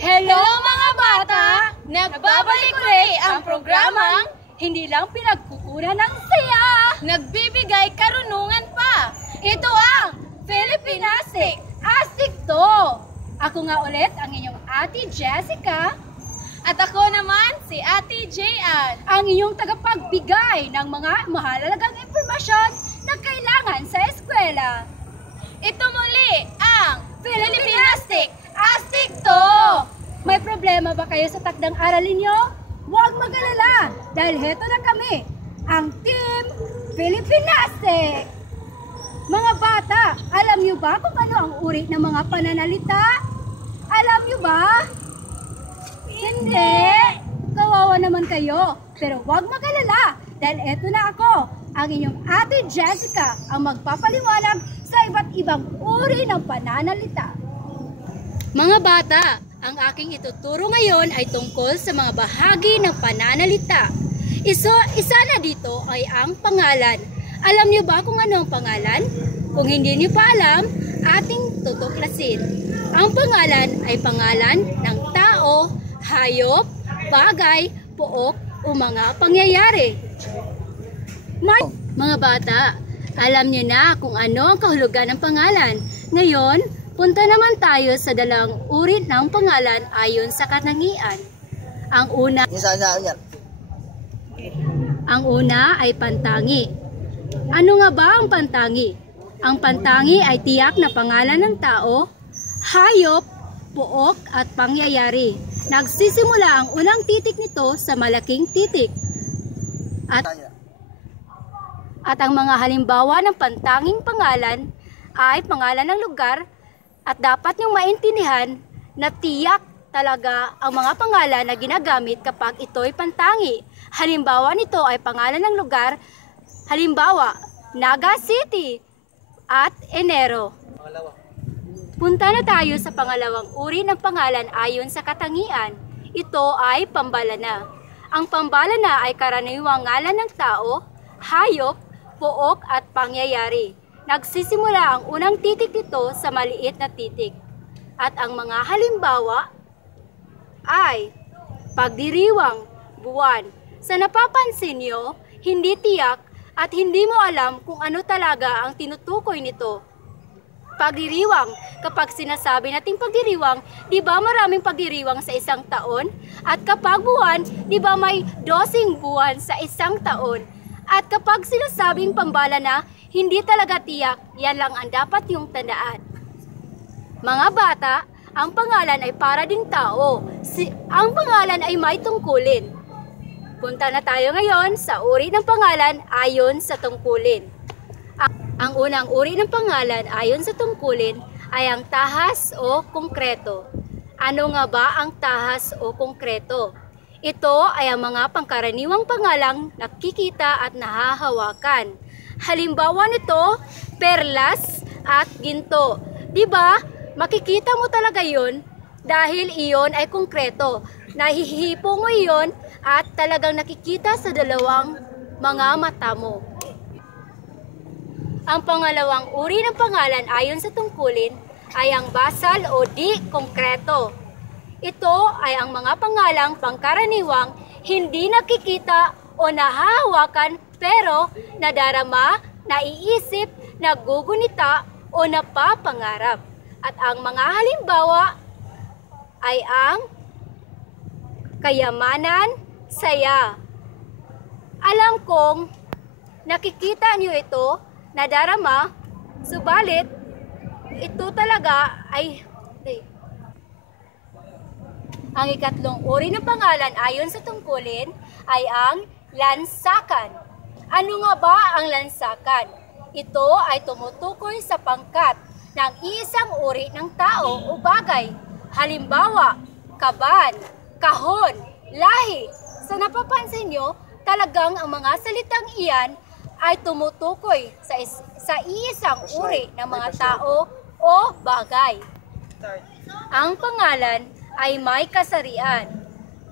Hello mga bata! Nagbabalik uli ang programang hindi lang pinagkukunan ng saya, nagbibigay karunungan pa. ito ang Filipinastic Astig to! Ako nga ulit ang inyong Ate Jessica At ako naman si Ate Jayan, ang inyong tagapagbigay ng mga mahalagang impormasyon na kailangan sa eskwela. Ito muli ang Filipinastic Astig to! May problema ba kayo sa takdang aralin nyo? Huwag mag-alala dahil heto na kami, ang Team Filipinastic! Mga bata, alam nyo ba kung ano ang uri ng mga pananalita? Alam nyo ba? Hindi! Kawawa naman kayo, pero huwag mag-alala dahil eto na ako, ang inyong Ate Jessica, ang magpapaliwanag sa iba't ibang uri ng pananalita. Mga bata, ang aking ituturo ngayon ay tungkol sa mga bahagi ng pananalita. Isa na dito ay ang pangalan. Alam niyo ba kung ano ang pangalan? Kung hindi niyo pa alam, ating tutuklasin. Ang pangalan ay pangalan ng tao, hayop, bagay, pook o mga pangyayari. Mga bata, alam niyo na kung ano ang kahulugan ng pangalan. Ngayon, punta naman tayo sa dalawang uri ng pangalan ayon sa katangian. Ang una ay pantangi. Ano nga ba ang pantangi? Ang pantangi ay tiyak na pangalan ng tao, hayop, pook at pangyayari. Nagsisimula ang unang titik nito sa malaking titik. At ang mga halimbawa ng pantanging pangalan ay pangalan ng lugar at dapat niyong maintindihan na tiyak talaga ang mga pangalan na ginagamit kapag ito'y pantangi. Halimbawa nito ay pangalan ng lugar, halimbawa, Naga City at Enero. Punta na tayo sa pangalawang uri ng pangalan ayon sa katangian. Ito ay pambalana. Ang pambalana ay karaniwang ngalan ng tao, hayop, pook at pangyayari. Nagsisimula ang unang titik nito sa maliit na titik. At ang mga halimbawa ay pagdiriwang, buwan. Sa napapansin nyo, hindi tiyak at hindi mo alam kung ano talaga ang tinutukoy nito. Pagdiriwang, kapag sinasabi nating pagdiriwang, di ba maraming pagdiriwang sa isang taon? At kapag buwan, di ba may 12 buwan sa isang taon? At kapag sinasabing pambalana, hindi talaga tiyak, yan lang ang dapat yung tandaan. Mga bata, ang pangalan ay para ding tao. Ang pangalan ay may tungkulin. Punta na tayo ngayon sa uri ng pangalan ayon sa tungkulin. Ang unang uri ng pangalan ayon sa tungkulin ay ang tahas o konkreto. Ano nga ba ang tahas o konkreto? Ito ay ang mga pangkaraniwang pangalang nakikita at nahahawakan. Halimbawa nito, perlas at ginto. Diba? Makikita mo talaga yun dahil iyon ay konkreto. Nahihipo mo iyon at talagang nakikita sa dalawang mga mata mo. Ang pangalawang uri ng pangalan ayon sa tungkulin ay ang basal o di konkreto. Ito ay ang mga pangalang pangkaraniwang hindi nakikita o nahahawakan pero nadarama, naiisip, nagugunita o napapangarap. At ang mga halimbawa ay ang kayamanan, saya. Alam kong nakikita niyo ito, nadarama, subalit ito talaga ay ang ikatlong uri ng pangalan ayon sa tungkulin ay ang lansakan. Ano nga ba ang lansakan? Ito ay tumutukoy sa pangkat ng isang uri ng tao o bagay. Halimbawa, kaban, kahon, lahi. Sa napapansin nyo, talagang ang mga salitang iyan ay tumutukoy sa isang uri ng mga tao o bagay. Ang pangalan ay may kasarian.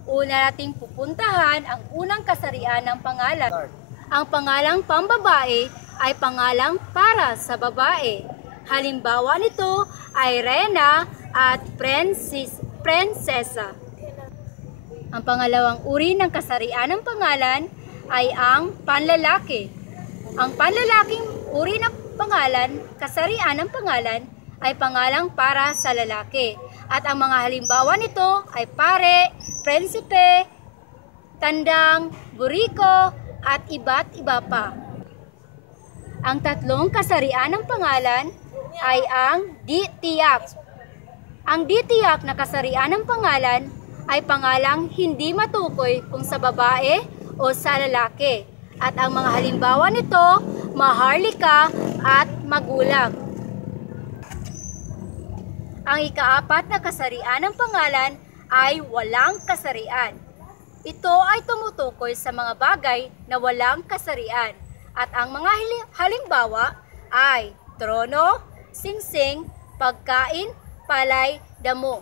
Una nating pupuntahan ang unang kasarian ng pangalan. Ang pangalang pambabae ay pangalang para sa babae. Halimbawa nito ay Rena at prinsesa. Ang pangalawang uri ng kasarian ng pangalan ay ang panlalaki. Ang panlalaking uri ng pangalan, kasarian ng pangalan, ay pangalang para sa lalaki. At ang mga halimbawa nito ay pare, prinsipe, tandang, buriko, at iba't iba pa. Ang tatlong kasarian ng pangalan ay ang di-tiyak. Ang di-tiyak na kasarian ng pangalan ay pangalang hindi matukoy kung sa babae o sa lalaki. At ang mga halimbawa nito, maharlika at magulang. Ang ikaapat na kasarian ng pangalan ay walang kasarian. Ito ay tumutukoy sa mga bagay na walang kasarian. At ang mga halimbawa ay trono, singsing, pagkain, palay, damo.